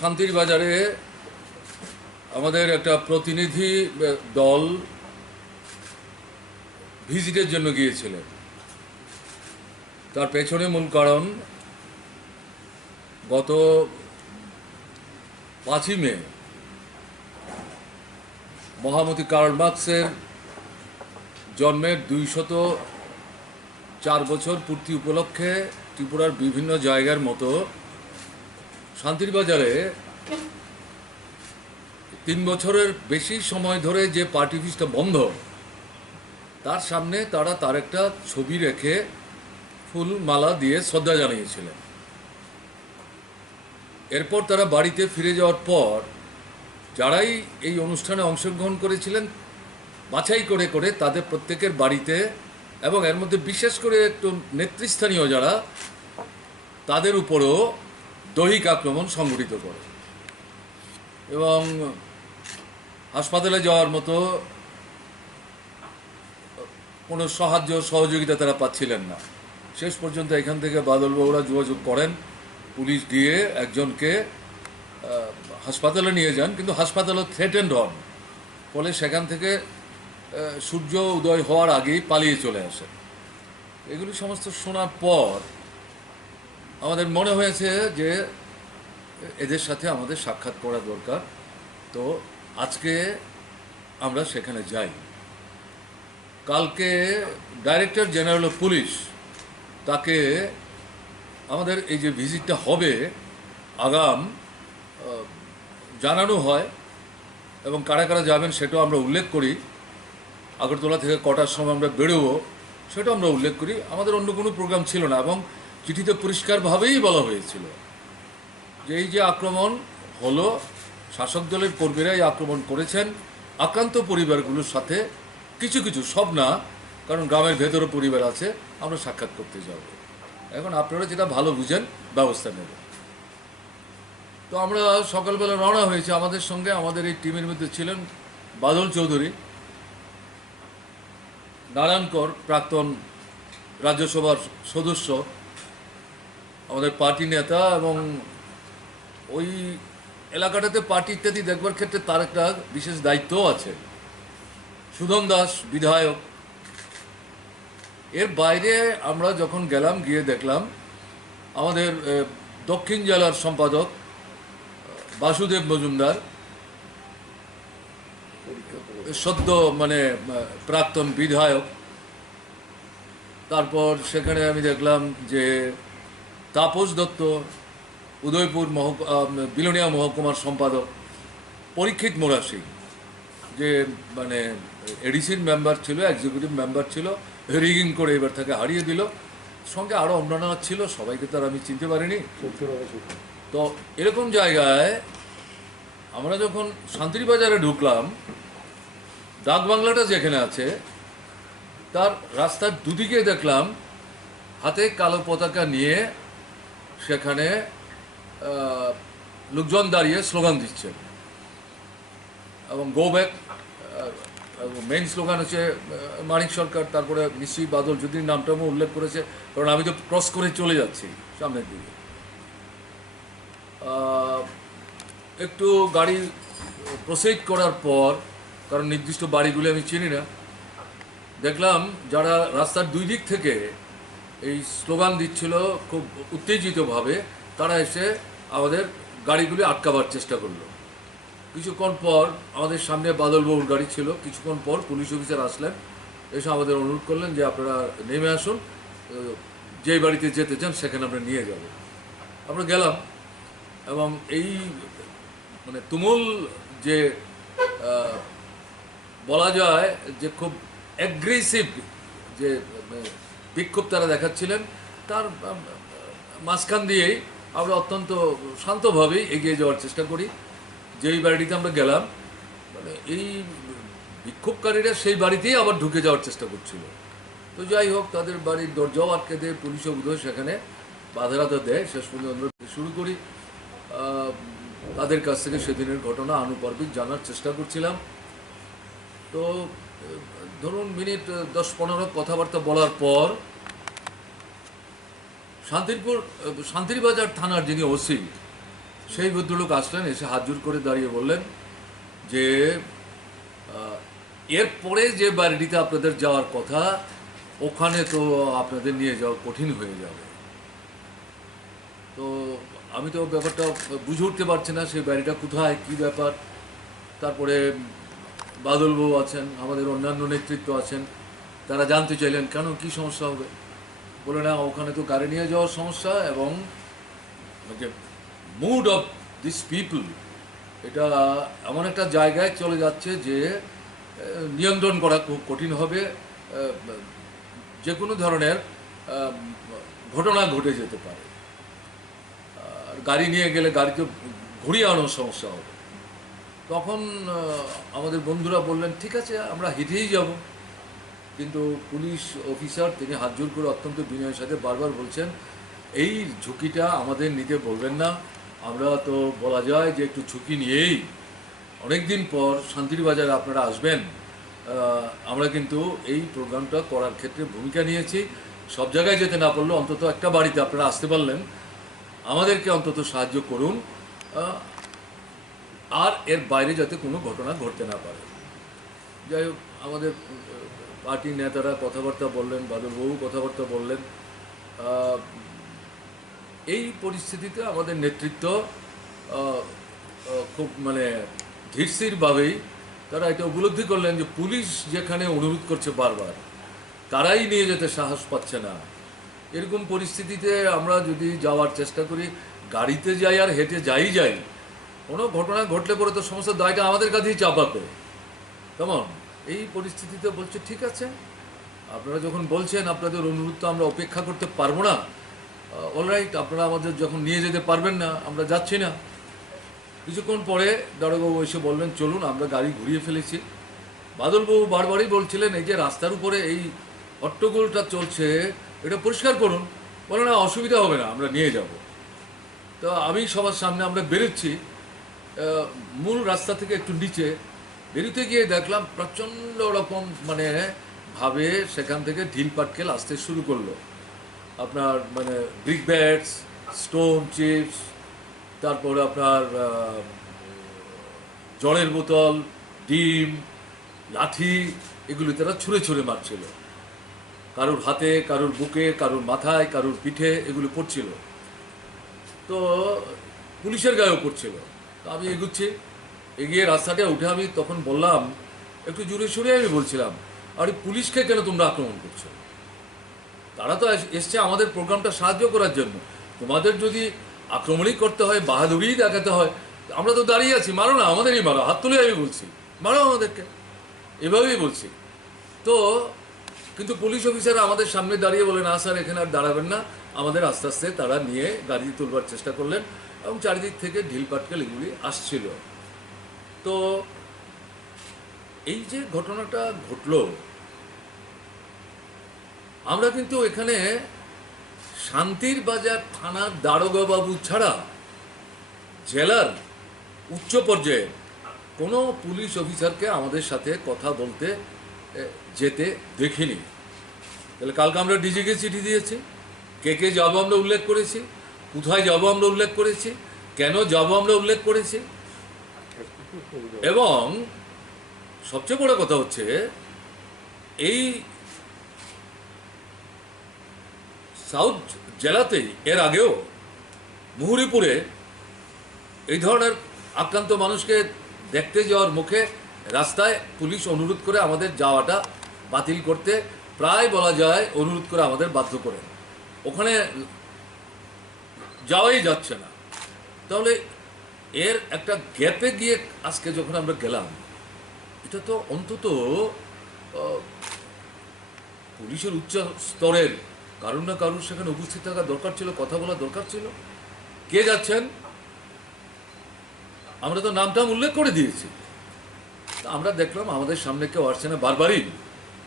শান্তির বাজারে আমাদের একটা প্রতিনিধি দল ভিজিটের জন্য গিয়েছিলেন। তার পেছনে মূল কারণ গত 5ই মে মহামতি কার্ল মার্কসের জন্মের 204 বছর পূর্তি উপলক্ষে ত্রিপুরার বিভিন্ন জায়গার মতো শান্তির বাজারে 3 বছরের বেশি সময় ধরে যে পার্টি অফিসটা বন্ধ, তার সামনে তার একটা ছবি রেখে ফুল মালা দিয়ে শ্রদ্ধা জানিয়েছিলেন। এরপর তারা বাড়িতে ফিরে যাওয়ার পর যারাই এই অনুষ্ঠানে অংশগ্রহণ করেছিলেন বাছাই করে করে তাদের প্রত্যেকের বাড়িতে, এবং এর মধ্যে বিশেষ করে একটু নেতৃস্থানীয় যারা, তাদের উপরও দৈহিক আক্রমণ সংঘটিত করে এবং হাসপাতালে যাওয়ার মতো কোনো সাহায্য সহযোগিতা তারা পাচ্ছিলেন না। শেষ পর্যন্ত এখান থেকে বাদলবাবুরা যোগাযোগ করেন, পুলিশ গিয়ে একজনকে হাসপাতালে নিয়ে যান, কিন্তু হাসপাতালে থ্রেটেন্ড হন, ফলে সেখান থেকে সূর্য উদয় হওয়ার আগেই পালিয়ে চলে আসেন। এগুলি সমস্ত শোনার পর আমাদের মনে হয়েছে যে এদের সাথে আমাদের সাক্ষাৎ করা দরকার। তো আজকে আমরা সেখানে যাই। কালকে ডাইরেক্টর জেনারেল অফ পুলিশ তাকে আমাদের এই যে ভিজিটটা হবে আগাম জানানো হয়, এবং কারা কারা যাবেন সেটাও আমরা উল্লেখ করি। আগরতলা থেকে কটার সময় আমরা বেরোবো সেটাও আমরা উল্লেখ করি। আমাদের অন্য কোনো প্রোগ্রাম ছিল না, এবং চিঠিতে পরিষ্কারভাবেই বলা হয়েছিল যে এই যে আক্রমণ হলো, শাসক দলের কর্মীরাই আক্রমণ করেছেন। আক্রান্ত পরিবারগুলোর সাথে কিছু কিছু, সব না, কারণ গ্রামের ভেতরে পরিবার আছে, আমরা সাক্ষাৎ করতে যাব। এখন আপনারা যেটা ভালো বুঝেন ব্যবস্থা নেবেন। তো আমরা সকালবেলা রওনা হয়েছি। আমাদের সঙ্গে আমাদের এই টিমের মধ্যে ছিলেন বাদল চৌধুরী, নারায়ণকর প্রাক্তন রাজ্যসভার সদস্য, আমাদের পার্টি নেতা, এবং ওই এলাকাটাতে পার্টি ইত্যাদি দেখবার ক্ষেত্রে তার একটা বিশেষ দায়িত্বও আছে। সুধন দাস বিধায়ক। এর বাইরে আমরা যখন গেলাম, গিয়ে দেখলাম আমাদের দক্ষিণ জেলার সম্পাদক বাসুদেব মজুমদার, সদ্য প্রাক্তন বিধায়ক। তারপর সেখানে আমি দেখলাম যে তাপস দত্ত, উদয়পুর বিলোনিয়া মহকুমার সম্পাদক, পরীক্ষিত মোরাসি, যে এডিসির মেম্বার ছিল, এক্সিকিউটিভ মেম্বার ছিল, রিগিং করে এবার তাকে হারিয়ে দিল। সঙ্গে আরও অন্যান্য ছিল, সবাইকে তো আর আমি চিনতে পারিনি। তো এরকম জায়গায় আমরা যখন শান্তির বাজারে ঢুকলাম, ডাক বাংলাটা যেখানে আছে তার রাস্তার দুদিকে দেখলাম হাতে কালো পতাকা নিয়ে সেখানে লোকজন দাঁড়িয়ে স্লোগান দিচ্ছেন, এবং গো ব্যাক। মেইন স্লোগান হচ্ছে মানিক সরকার, তারপরে নিশ্চয়ই বাদল যদির নামটা উল্লেখ করেছে, কারণ আমি তো ক্রস করে চলে যাচ্ছি সামনের দিকে। একটু গাড়ি প্রসিড করার পর, কারণ নির্দিষ্ট বাড়িগুলি আমি চিনি না, দেখলাম যারা রাস্তার দুই দিক থেকে এই স্লোগান দিচ্ছিল খুব উত্তেজিতভাবে, তারা এসে আমাদের গাড়িগুলি আটকাবার চেষ্টা করলো। কিছুক্ষণ পর আমাদের সামনে বাদলবাবুর গাড়ি ছিল, কিছুক্ষণ পর পুলিশ অফিসার আসলেন, এসে আমাদের অনুরোধ করলেন যে আপনারা নেমে আসুন, যেই বাড়িতে যেতে চান সেখানে আমরা নিয়ে যাব। আমরা গেলাম, এবং এই তুমুল যে বলা যায় যে খুব অ্যাগ্রেসিভ যে বিক্ষোভ তারা দেখাচ্ছিলেন, তার মাঝখান দিয়েই আমরা অত্যন্ত শান্তভাবেই এগিয়ে যাওয়ার চেষ্টা করি। যেই বাড়িটিতে আমরা গেলাম, এই বিক্ষোভকারীরা সেই বাড়িতেই আবার ঢুকে যাওয়ার চেষ্টা করছিল। তো যাই হোক, তাদের বাড়ির দরজাও আটকে দেয়, পুলিশও বোধহয় সেখানে বাধারাধা দেয়। শেষ পর্যন্ত আমরা শুরু করি। তাদের কাছ থেকে সেদিনের ঘটনা আনুপার্বিক জানার চেষ্টা করছিলাম। তো ধরুন মিনিট 10-15 কথাবার্তা বলার পর শান্তিরবাজার থানার যিনি ওসি, সেই ভদ্রলোক আসলেন, এসে হাত জোর করে দাঁড়িয়ে বললেন যে এরপরে যে বাড়িটিতে আপনাদের যাওয়ার কথা ওখানে তো আপনাদের নিয়ে যাওয়া কঠিন হয়ে যাবে। তো আমি তো ব্যাপারটা বুঝে উঠতে পারছি না সেই বাড়িটা কোথায়, কী ব্যাপার। তারপরে বাদলবাবু আছেন, আমাদের অন্যান্য নেতৃত্ব আছেন, তারা জানতে চাইলেন কেন, কি সমস্যা হবে। বলে না, ওখানে তো গাড়ি নিয়ে যাওয়ার সমস্যা, এবং যে মুড অফ দিস পিপল এটা এমন একটা জায়গায় চলে যাচ্ছে যে নিয়ন্ত্রণ করা খুব কঠিন হবে, যে কোনো ধরনের ঘটনা ঘটে যেতে পারে। আর গাড়ি নিয়ে গেলে গাড়িতে ঘুরিয়ে আনার সমস্যা হবে। তখন আমাদের বন্ধুরা বললেন ঠিক আছে আমরা হেঁটেই যাব। কিন্তু পুলিশ অফিসার তিনি হাত জোর করে অত্যন্ত বিনয়ের সাথে বারবার বলছেন এই ঝুঁকিটা আমাদের নিতে বলবেন না। আমরা তো বলা যায় যে একটু ঝুঁকি নিয়েই অনেক দিন পর শান্তির বাজারে আপনারা আসবেন, আমরা কিন্তু এই প্রোগ্রামটা করার ক্ষেত্রে ভূমিকা নিয়েছি। সব জায়গায় যেতে না পারলেও অন্তত একটা বাড়িতে আপনারা আসতে পারলেন, আমাদেরকে অন্তত সাহায্য করুন, আর এর বাইরে যাতে কোনো ঘটনা ঘটতে না পারে। যাই হোক, আমাদের পার্টির নেতারা কথাবার্তা বললেন, বাদলবাবু কথাবার্তা বললেন। এই পরিস্থিতিতে আমাদের নেতৃত্ব খুব ধীরস্থিরভাবেই তারা এটা উপলব্ধি করলেন যে পুলিশ যেখানে অনুরোধ করছে বারবার, তারাই নিয়ে যেতে সাহস পাচ্ছে না। এরকম পরিস্থিতিতে আমরা যদি যাওয়ার চেষ্টা করি, গাড়িতে যাই আর হেঁটে যাই, কোনো ঘটনা ঘটলে পরে তো সমস্ত দায়টা আমাদের কাছেই চাপাবে। কেমন এই পরিস্থিতিতে বলছে ঠিক আছে, আপনারা যখন বলছেন আপনাদের অনুরোধ তো আমরা অপেক্ষা করতে পারবো না, অলরাইট, আপনারা আমাদের যখন নিয়ে যেতে পারবেন না আমরা যাচ্ছি না। কিছুক্ষণ পরে দারোগাবু এসে বললেন চলুন, আমরা গাড়ি ঘুরিয়ে ফেলেছি। বাদলবাবু বারবারই বলছিলেন এই যে রাস্তার উপরে এই হট্টগোলটা চলছে এটা পরিষ্কার করুন। বলে না, অসুবিধা হবে না, আমরা নিয়ে যাব। তো আমি সবার সামনে আমরা বেরোচ্ছি, মূল রাস্তা থেকে একটু নিচে বেরোতে গিয়ে দেখলাম প্রচণ্ড রকম ভাবে সেখান থেকে ঢিল পাটকেল আসতে শুরু করলো। আপনার ব্রিক ব্যাটস, স্টোন চিপস, তারপরে আপনার জলের বোতল, ডিম, লাঠি, এগুলি তারা ছুঁড়ে ছুঁড়ে মারছিল। কারোর হাতে, কারোর বুকে, কারোর মাথায়, কারোর পিঠে এগুলো পড়ছিল। তো পুলিশের গায়েও পড়ছিল। তো আমি এগিয়ে রাস্তাটা উঠে আমি তখন বললাম, একটু জোরে সোরে আমি বলছিলাম, আরে পুলিশকে কেন তোমরা আক্রমণ করছো? তারা তো এসছে আমাদের প্রোগ্রামটা সাহায্য করার জন্য। তোমাদের যদি আক্রমণই করতে হয়, বাহাদুরি দেখাতে হয়, আমরা তো দাঁড়িয়ে আছি, মারো না, আমাদেরই মারো, হাত তুলে আমি বলছি, মারো আমাদেরকে, এভাবেই বলছি। তো কিন্তু পুলিশ অফিসাররা আমাদের সামনে দাঁড়িয়ে বলে না স্যার এখানে আর দাঁড়াবেন না। আমাদের আস্তে আস্তে তারা নিয়ে গাড়ি তুলবার চেষ্টা করলেন, এবং চারিদিক থেকে ঢিল পাটকেল এগুলি আসছিল। তো এই যে ঘটনাটা ঘটলো, আমরা কিন্তু এখানে শান্তির বাজার থানার দারোগাবাবু ছাড়া জেলার উচ্চ পর্যায়ে কোনো পুলিশ অফিসারকে আমাদের সাথে কথা বলতে যেতে দেখিনি। তাহলে কালকে আমরা ডিজিকে চিঠি দিয়েছি, কে যাবো আমরা উল্লেখ করেছি, কোথায় যাবো আমরা উল্লেখ করেছি, কেন যাবো আমরা উল্লেখ করেছি। এবং সবচেয়ে বড় কথা হচ্ছে এই সাউথ জেলাতেই এর আগেও মুহুরীপুরে এই ধরনের আক্রান্ত মানুষকে দেখতে যাওয়ার মুখে রাস্তায় পুলিশ অনুরোধ করে আমাদের যাওয়াটা বাতিল করতে, প্রায় বলা যায় অনুরোধ করে আমাদের বাধ্য করেন, ওখানে যাওয়াই যাচ্ছে না। তাহলে এর একটা গ্যাপে গিয়ে আজকে যখন আমরা গেলাম, এটা তো অন্তত পুলিশের উচ্চ স্তরের কারুর না কারুর সেখানে উপস্থিত থাকা দরকার ছিল, কথা বলা দরকার ছিল। কে যাচ্ছেন আমরা তো নামটাম উল্লেখ করে দিয়েছি। আমরা দেখলাম আমাদের সামনে কেউ আসছে না, বারবারই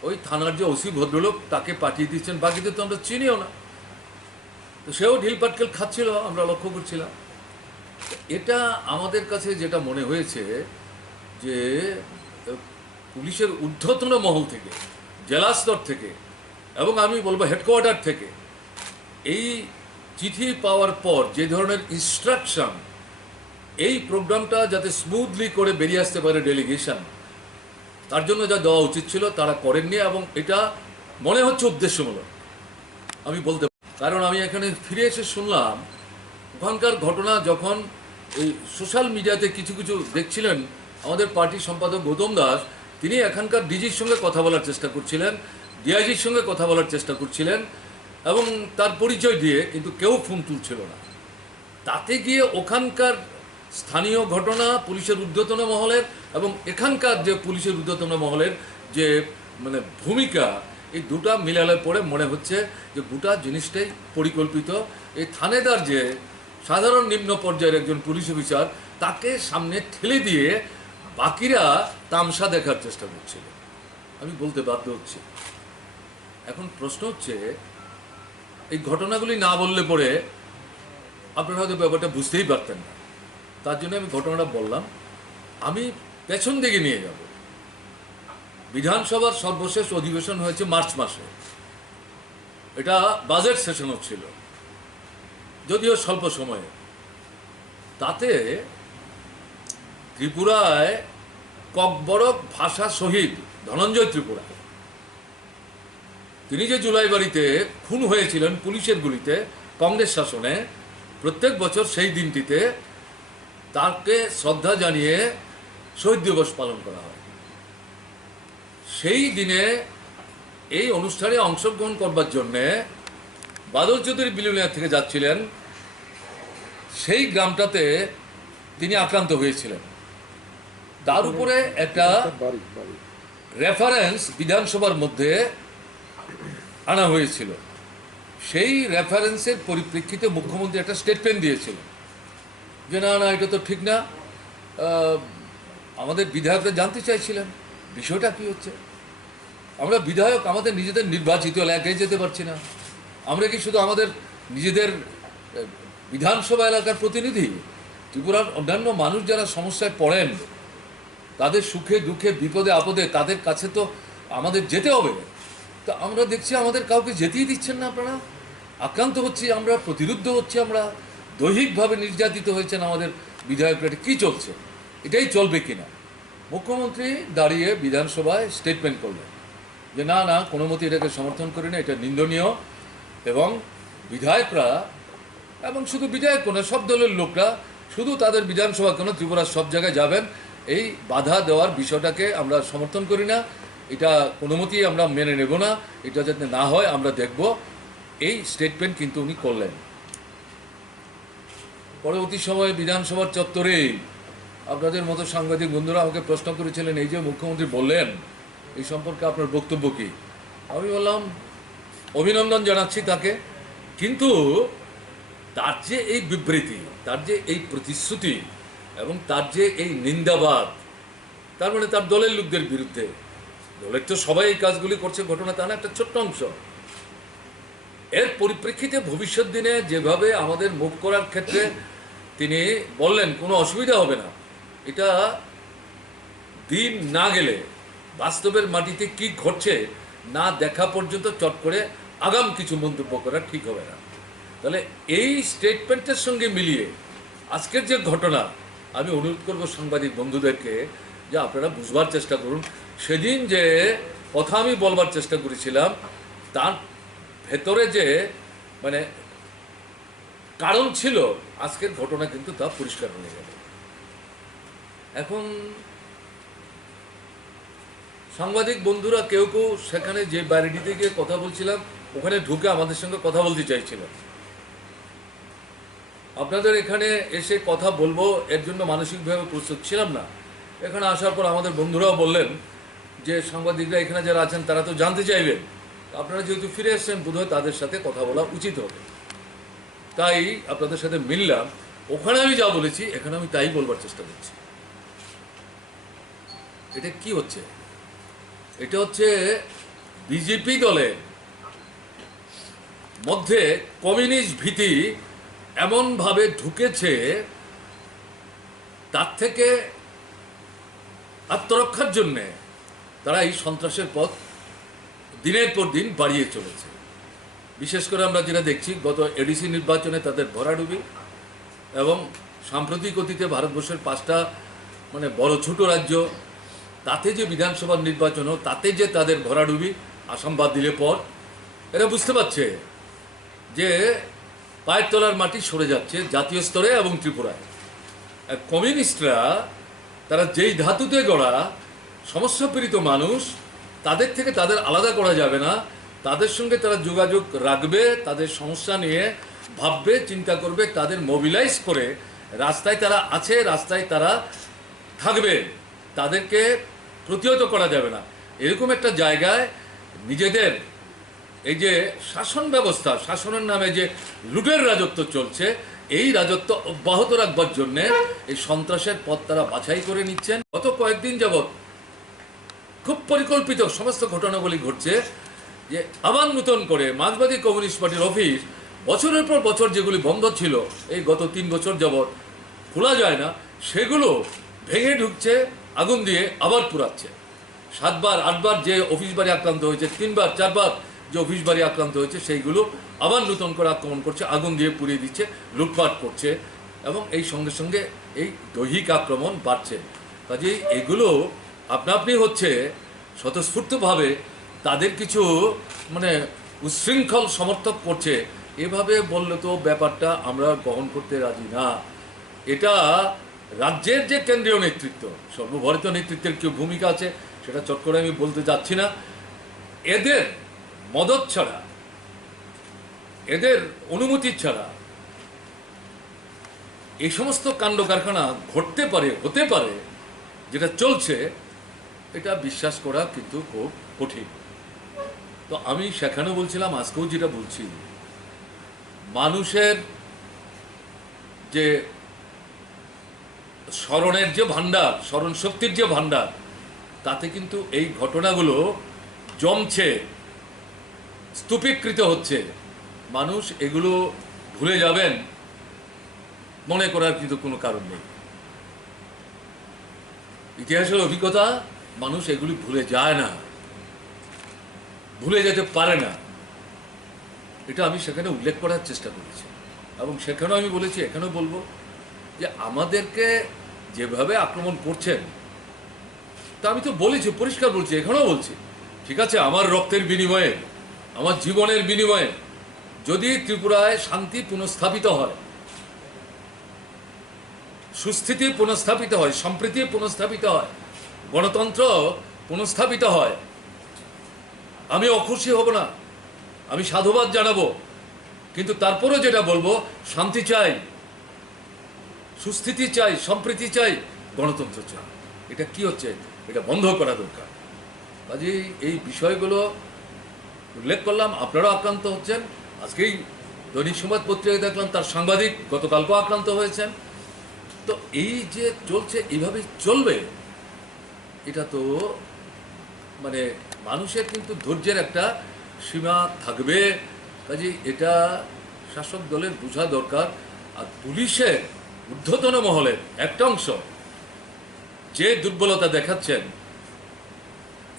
ওই থানার যে ওসি ভদ্রলোক তাকে পাঠিয়ে দিচ্ছেন, বাকিদের তো আমরা চিনিও না। তো সেও ঢিল পাটকেল খাচ্ছিল, আমরা লক্ষ্য করছিলাম। এটা আমাদের কাছে যেটা মনে হয়েছে যে পুলিশের ঊর্ধ্বতন মহল থেকে, জেলা স্তর থেকে, এবং আমি বলবো হেডকোয়ার্টার থেকে এই চিঠি পাওয়ার পর যে ধরনের ইনস্ট্রাকশন এই প্রোগ্রামটা যাতে স্মুথলি করে বেরিয়ে আসতে পারে ডেলিগেশন, তার জন্য যা দেওয়া উচিত ছিল তারা করেননি, এবং এটা মনে হচ্ছে উদ্দেশ্যমূলক আমি বলতে পারি। কারণ আমি এখানে ফিরে এসে শুনলাম ওখানকার ঘটনা, যখন এই সোশ্যাল মিডিয়াতে কিছু কিছু দেখছিলেন, আমাদের পার্টির সম্পাদক গৌতম দাস তিনি এখানকার ডিজির সঙ্গে কথা বলার চেষ্টা করছিলেন, ডিআইজির সঙ্গে কথা বলার চেষ্টা করছিলেন, এবং তার পরিচয় দিয়ে, কিন্তু কেউ ফোন তুলছিল না। তাতে গিয়ে ওখানকার স্থানীয় ঘটনা, পুলিশের ঊর্ধ্বতন মহলের এবং এখানকার যে পুলিশের ঊর্ধ্বতন মহলের যে মানে ভূমিকা, এই দুটা মিলালে পরে মনে হচ্ছে যে গোটা জিনিসটাই পরিকল্পিত। এই থানেদার যে সাধারণ নিম্ন পর্যায়ের একজন পুলিশ অফিসার, তাকে সামনে ঠেলে দিয়ে বাকিরা তামসা দেখার চেষ্টা করছিল, আমি বলতে বাধ্য হচ্ছি। এখন প্রশ্ন হচ্ছে, এই ঘটনাগুলি না বললে পরে আপনারা হয়তো ব্যাপারটা বুঝতেই পারতেন না, তার জন্য আমি ঘটনাটা বললাম। আমি পেছন দিকে নিয়ে যাব। বিধানসভার সর্বশেষ অধিবেশন হয়েছে মার্চ মাসে, এটা বাজেট সেশন হচ্ছিল, যদিও স্বল্প সময়ে। তাতে ত্রিপুরায় ককবরক ভাষা শহীদ ধনঞ্জয় ত্রিপুরা, তিনি যে জুলাইবাড়িতে খুন হয়েছিলেন পুলিশের গুলিতে কংগ্রেস শাসনে, প্রত্যেক বছর সেই দিনটিতে তাকে শ্রদ্ধা জানিয়ে শহীদ দিবস পালন করা হয়। সেই দিনে এই অনুষ্ঠানে অংশগ্রহণ করবার জন্যে বাদল চৌধুরী বিলুনিয়া থেকে যাচ্ছিলেন, সেই গ্রামটাতে তিনি আক্রান্ত হয়েছিলেন। তার উপরে একটা রেফারেন্স বিধানসভার মধ্যে আনা হয়েছিল। সেই রেফারেন্সের পরিপ্রেক্ষিতে মুখ্যমন্ত্রী একটা স্টেটমেন্ট দিয়েছিলেন যে না না, এটা তো ঠিক না। আমাদের বিধায়করা জানতে চাইছিলেন বিষয়টা কি হচ্ছে। আমরা বিধায়ক আমাদের নিজেদের নির্বাচিত এলাকায় যেতে পারছি না। আমরা কি শুধু আমাদের নিজেদের বিধানসভা এলাকার প্রতিনিধি? ত্রিপুরার অন্যান্য মানুষ যারা সমস্যায় পড়েন, তাদের সুখে দুঃখে বিপদে আপদে তাদের কাছে তো আমাদের যেতে হবে। তা আমরা দেখছি আমাদের কাউকে যেতেই দিচ্ছেন না আপনারা। আক্রান্ত হচ্ছি আমরা, প্রতিরুদ্ধ হচ্ছি আমরা, দৈহিকভাবে নির্যাতিত হয়েছেন আমাদের বিধায়করা। কী চলছে? এটাই চলবে কিনা? মুখ্যমন্ত্রী দাঁড়িয়ে বিধানসভায় স্টেটমেন্ট করলেন যে না না, কোনো মতে এটাকে সমর্থন করি না, এটা নিন্দনীয়। এবং বিধায়করা, এবং শুধু বিধায়ক না, সব দলের লোকরা, শুধু তাদের বিধানসভা কেন, ত্রিপুরার সব জায়গায় যাবেন, এই বাধা দেওয়ার বিষয়টাকে আমরা সমর্থন করি না। এটা কোনো মতেই আমরা মেনে নেব না। এটা যাতে না হয় আমরা দেখব। এই স্টেটমেন্ট কিন্তু উনি করলেন। পরবর্তী সময়ে বিধানসভার চত্বরে আপনাদের মতো সাংবাদিক বন্ধুরা আমাকে প্রশ্ন করেছিলেন, এই যে মুখ্যমন্ত্রী বললেন, এই সম্পর্কে আপনার বক্তব্য কী? আমি বললাম অভিনন্দন জানাচ্ছি তাকে, কিন্তু তার যে এই বিবৃতি, তার যে এই প্রতিশ্রুতি এবং তার যে এই নিন্দাবাদ, তার মানে তার দলের লোকদের বিরুদ্ধে, দলের তো সবাই এই কাজগুলি করছে, ঘটনা তা না, একটা ছোট্ট অংশ। এর পরিপ্রেক্ষিতে ভবিষ্যৎ দিনে যেভাবে আমাদের মুভ করার ক্ষেত্রে তিনি বললেন কোনো অসুবিধা হবে না, এটা দিন না গেলে বাস্তবের মাটিতে কি ঘটছে না দেখা পর্যন্ত চট করে আগাম কিছু মন্তব্য করা ঠিক হবে না। তাহলে এই স্টেটমেন্টের সঙ্গে মিলিয়ে আজকের যে ঘটনা, আমি অনুরোধ করব সাংবাদিক বন্ধুদেরকে যে আপনারা বুঝবার চেষ্টা করুন। সেদিন যে কথা আমি বলবার চেষ্টা করেছিলাম, তার ভেতরে যে মানে কারণ ছিল, আজকের ঘটনা কিন্তু তা পরিষ্কার হয়ে গেল। এখন সাংবাদিক বন্ধুরা কেউ কেউ সেখানে যে বাড়িটিতে গিয়ে কথা বলছিলাম, ওখানে ঢুকে আমাদের সঙ্গে কথা বলতে চাইছিল। আপনাদের এখানে এসে কথা বলবো এর জন্য মানসিকভাবে প্রস্তুত ছিলাম না। এখানে আসার পর আমাদের বন্ধুরাও বললেন যে সাংবাদিকরা এখানে যারা আছেন তারা তো জানতে চাইবেন, আপনারা যেহেতু ফিরে এসছেন বোধহয় তাদের সাথে কথা বলা উচিত হবে। তাই আপনাদের সাথে মিললাম। ওখানে আমি যা বলেছি এখানে আমি তাই বলবার চেষ্টা করছি। এটা কি হচ্ছে? এটা হচ্ছে বিজেপি দলের মধ্যে কমিউনিস্ট ভীতি এমনভাবে ঢুকেছে, তার থেকে আত্মরক্ষার জন্যে তারা এই সন্ত্রাসের পথ দিনের পর দিন বাড়িয়ে চলেছে। বিশেষ করে আমরা যেটা দেখছি, গত এডিসি নির্বাচনে তাদের ভরাডুবি এবং সাম্প্রতিক অতীতে ভারতবর্ষের 5টা মানে বড় ছোট রাজ্য, তাতে যে বিধানসভার নির্বাচন তাতে যে তাদের ভরাডুবি, আসাম বাদ দিলে পর, এরা বুঝতে পারছে যে পায়ের তলার মাটি সরে যাচ্ছে জাতীয় স্তরে এবং ত্রিপুরায়। আর কমিউনিস্টরা তারা যেই ধাতুতে গড়া সমস্যাপীড়িত মানুষ, তাদের থেকে তাদের আলাদা করা যাবে না, তাদের সঙ্গে তারা যোগাযোগ রাখবে, তাদের সমস্যা নিয়ে ভাববে, চিন্তা করবে, তাদের মোবিলাইজ করে রাস্তায় তারা আছে, রাস্তায় তারা থাকবে, তাদেরকে প্রতিহত করা যাবে না। এরকম একটা জায়গায় নিজেদের এই যে শাসন ব্যবস্থা, শাসনের নামে যে লুটের রাজত্ব চলছে, এই রাজত্ব অব্যাহত রাখবার জন্যে এই সন্ত্রাসের পথ তারা বাছাই করে নিচ্ছেন। গত কয়েকদিন যাবৎ খুব পরিকল্পিত সমস্ত ঘটনাগুলি ঘটছে যে আবার নতুন করে মার্ক্সবাদী কমিউনিস্ট পার্টির অফিস বছরের পর বছর যেগুলি বন্ধ ছিল, এই গত 3 বছর যাবৎ খোলা যায় না, সেগুলো ভেঙে ঢুকছে, আগুন দিয়ে আবার পুরাচ্ছে। 7বার 8বার যে অফিস বাড়ি আক্রান্ত হয়েছে, 3বার 4বার যে অফিস বাড়ি আক্রান্ত হয়েছে, সেইগুলো আবার নতুন করে আক্রমণ করছে, আগুন দিয়ে পুড়িয়ে দিচ্ছে, লুটপাট করছে, এবং এই সঙ্গে সঙ্গে এই দৈহিক আক্রমণ বাড়ছে। কাজেই এগুলো আপনা আপনি হচ্ছে স্বতঃস্ফূর্তভাবে তাদের কিছু মানে উচ্ছৃঙ্খল সমর্থক করছে। এভাবে বললে তো ব্যাপারটা আমরা গ্রহণ করতে রাজি না। এটা রাজ্যের যে কেন্দ্রীয় নেতৃত্ব, সর্বভারতীয় নেতৃত্বের কি ভূমিকা আছে সেটা চট করে আমি বলতে যাচ্ছি না। এদের মদত ছাড়া, এদের অনুমতি ছাড়া এই সমস্ত কাণ্ড কারখানা ঘটতে পারে, হতে পারে, যেটা চলছে, এটা বিশ্বাস করা কিন্তু খুব কঠিন। তো আমি সেখানেও বলছিলাম, আজকেও যেটা বলছি, মানুষের যে স্মরণের যে ভাণ্ডার, স্মরণ শক্তির যে ভাণ্ডার, তাতে কিন্তু এই ঘটনাগুলো জমছে, স্তূপীকৃত হচ্ছে। মানুষ এগুলো ভুলে যাবেন মনে করার কিন্তু কোনো কারণ নেই। ইতিহাসের অভিজ্ঞতা, মানুষ এগুলি ভুলে যায় না, ভুলে যেতে পারে না। এটা আমি সেখানে উল্লেখ করার চেষ্টা করেছি, এবং সেখানেও আমি বলেছি, এখানেও বলবো যে আমাদেরকে যেভাবে আক্রমণ করছেন, তা আমি তো বলেছি, পরিষ্কার বলছি, এখানেও বলছি, ঠিক আছে, আমার রক্তের বিনিময়ে, আমার জীবনের বিনিময়ে যদি ত্রিপুরায় শান্তি পুনঃস্থাপিত হয়, সুস্থিতি পুনঃস্থাপিত হয়, সম্প্রীতি পুনঃস্থাপিত হয়, গণতন্ত্র পুনঃস্থাপিত হয়, আমি অখুশি হব না, আমি সাধুবাদ জানাবো। কিন্তু তারপরেও যেটা বলবো, শান্তি চাই, সুস্থিতি চাই, সম্প্রীতি চাই, গণতন্ত্র চাই। এটা কি হচ্ছে, এটা বন্ধ করা দরকার। কাজেই এই বিষয়গুলো উল্লেখ করলাম। আপনারাও আক্রান্ত হচ্ছেন। আজকেই দৈনিক সংবাদ পত্রিকায় দেখলাম তার সাংবাদিক গতকালকেও আক্রান্ত হয়েছেন। তো এই যে চলছে, এইভাবেই চলবে, এটা তো মানে মানুষের কিন্তু ধৈর্যের একটা সীমা থাকবে। কাজেই এটা শাসক দলের বোঝা দরকার। আর পুলিশের ঊর্ধ্বতন মহলের একটা অংশ যে দুর্বলতা দেখাচ্ছেন,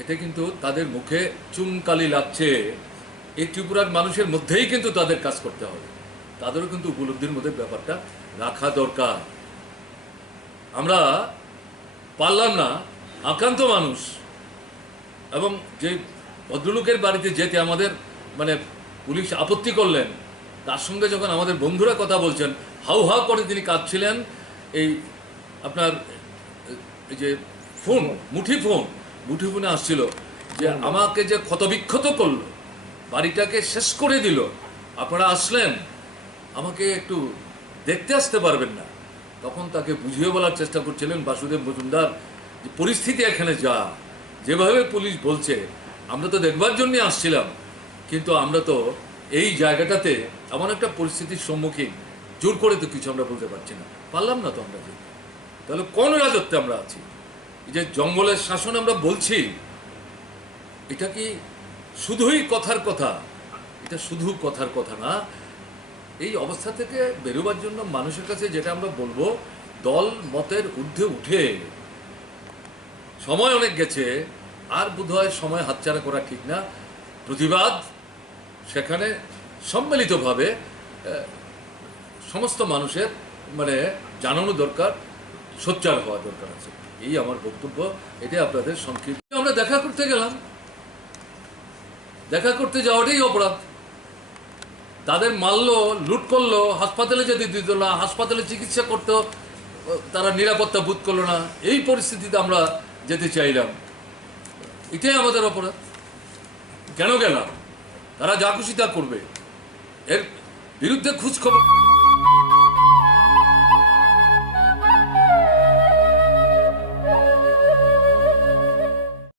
এটা কিন্তু তাদের মুখে চুনকালি লাগছে। এই ত্রিপুরার মানুষের মধ্যেই কিন্তু তাদের কাজ করতে হবে, তাদেরও কিন্তু উপলব্ধির মধ্যে ব্যাপারটা রাখা দরকার। আমরা পারলাম না, আক্রান্ত মানুষ, এবং যে ভদ্রলোকের বাড়িতে যেতে আমাদের মানে পুলিশ আপত্তি করলেন, তার সঙ্গে যখন আমাদের বন্ধুরা কথা বলছেন, হাউ হাউ করে তিনি কাঁদছিলেন। এই আপনার এই যে ফোন, মুঠিফোনে আসছিল যে আমাকে যে ক্ষতবিক্ষত করলো, বাড়িটাকে শেষ করে দিল, আপনারা আসলেন, আমাকে একটু দেখতে আসতে পারবেন না। তখন তাকে বুঝিয়ে বলার চেষ্টা করছিলেন বাসুদেব মজুমদার যে পরিস্থিতি এখানে যা, যেভাবে পুলিশ বলছে, আমরা তো দেখবার জন্যই আসছিলাম, কিন্তু আমরা তো এই জায়গাটাতে এমন একটা পরিস্থিতির সম্মুখীন, জোর করে তো কিছু আমরা বলতে পারছি না, পারলাম না তো আমরা। তাহলে কোন রাজত্বে আমরা আছি? এই যে জঙ্গলের শাসন আমরা বলছি, এটা কি শুধুই কথার কথা? এটা শুধু কথার কথা না। এই অবস্থা থেকে বেরোবার জন্য মানুষের কাছে যেটা আমরা বলবো, দল মতের ঊর্ধ্বে উঠে, সময় অনেক গেছে, আর বোধহয় সময় হাতছাড়া করা ঠিক না। প্রতিবাদ সেখানে সম্মিলিতভাবে সমস্ত মানুষের মানে জানানো দরকার, সোচ্চার হওয়া দরকার আছে। এই আমার বক্তব্য, এটাই আপনাদের সংক্ষিপ্ত। আমরা দেখা করতে গেলাম, দেখা করতে যাওয়াটাই অপরাধ। তাদের মারলো, লুট করলো, হাসপাতালে যেতে দিত না, হাসপাতালে চিকিৎসা করতেও তারা নিরাপত্তা বোধ করলো না। এই পরিস্থিতিতে আমরা যেতে চাইলাম, এটাই আমাদের অপরাধ। কেন গেলাম? তারা যা খুশি তা করবে, এর বিরুদ্ধে খোঁজ খবর